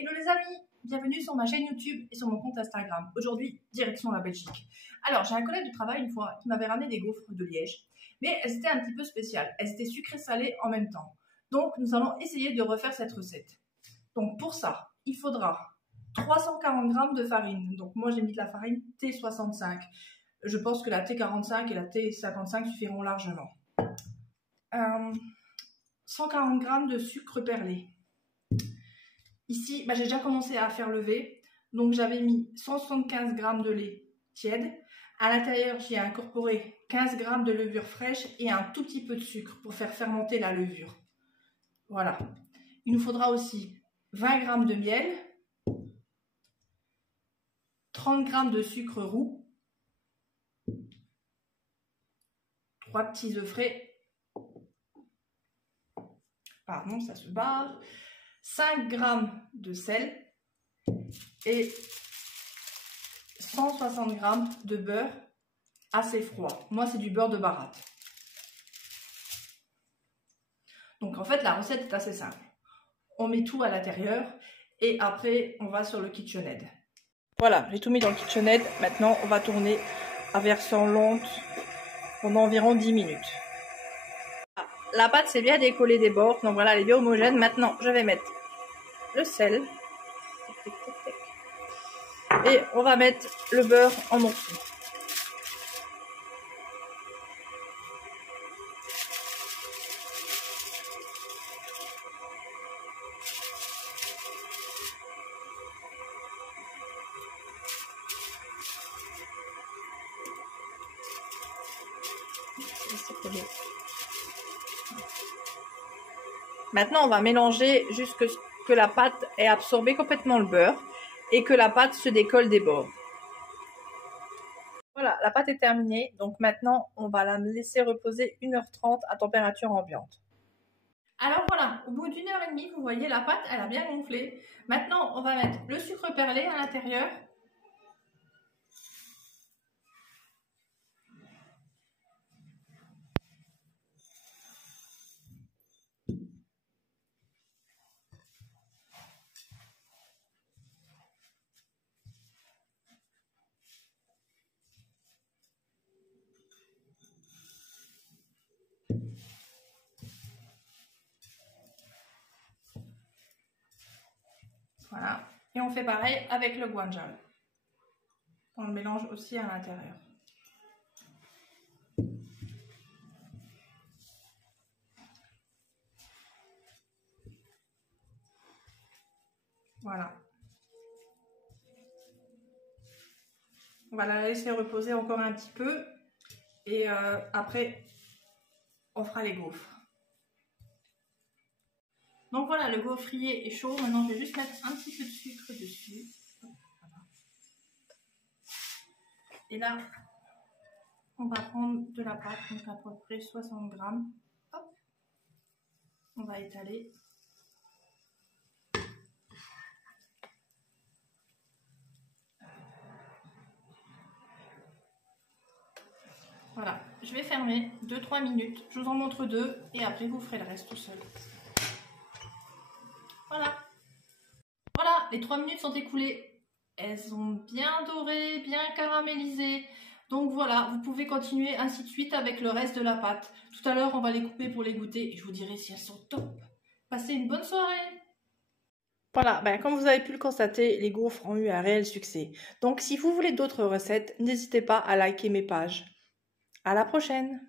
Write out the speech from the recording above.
Hello les amis, bienvenue sur ma chaîne YouTube et sur mon compte Instagram. Aujourd'hui, direction la Belgique. Alors, j'ai un collègue de travail une fois qui m'avait ramené des gaufres de Liège, mais elles étaient un petit peu spéciales. Elles étaient sucrées-salées en même temps. Donc, nous allons essayer de refaire cette recette. Donc, pour ça, il faudra 340 g de farine. Donc, moi, j'ai mis de la farine T65. Je pense que la T45 et la T55 suffiront largement. 140 g de sucre perlé. Ici, j'ai déjà commencé à faire lever, donc j'avais mis 175 g de lait tiède. À l'intérieur, j'y ai incorporé 15 g de levure fraîche et un tout petit peu de sucre pour faire fermenter la levure. Voilà. Il nous faudra aussi 20 g de miel, 30 g de sucre roux, 3 petits œufs frais, pardon, ça se barre, 5 g de sel et 160 g de beurre assez froid. Moi, c'est du beurre de baratte. Donc, en fait, la recette est assez simple. On met tout à l'intérieur et après, on va sur le KitchenAid. Voilà, j'ai tout mis dans le KitchenAid. Maintenant, on va tourner à version lente pendant environ 10 minutes. La pâte s'est bien décollée des bords. Donc voilà, elle est bien homogène. Maintenant, je vais mettre le sel. Et on va mettre le beurre en morceaux. Maintenant, on va mélanger jusqu'à ce que la pâte ait absorbé complètement le beurre et que la pâte se décolle des bords. Voilà, la pâte est terminée. Donc maintenant, on va la laisser reposer 1h30 à température ambiante. Alors voilà, au bout d'1h30, vous voyez la pâte, elle a bien gonflé. Maintenant, on va mettre le sucre perlé à l'intérieur. Voilà, et on fait pareil avec le guanciale. On le mélange aussi à l'intérieur. Voilà. On va la laisser reposer encore un petit peu et après on fera les gaufres. Donc voilà, le gaufrier est chaud. Maintenant je vais juste mettre un petit peu de sucre dessus. Voilà. Et là, on va prendre de la pâte, donc à peu près 60 g. Hop. On va étaler. Voilà, je vais fermer 2-3 minutes, je vous en montre 2 et après vous ferez le reste tout seul. Voilà. Voilà, les 3 minutes sont écoulées. Elles ont bien doré, bien caramélisé. Donc voilà, vous pouvez continuer ainsi de suite avec le reste de la pâte. Tout à l'heure, on va les couper pour les goûter et je vous dirai si elles sont top. Passez une bonne soirée. Voilà, comme vous avez pu le constater, les gaufres ont eu un réel succès. Donc si vous voulez d'autres recettes, n'hésitez pas à liker mes pages. À la prochaine!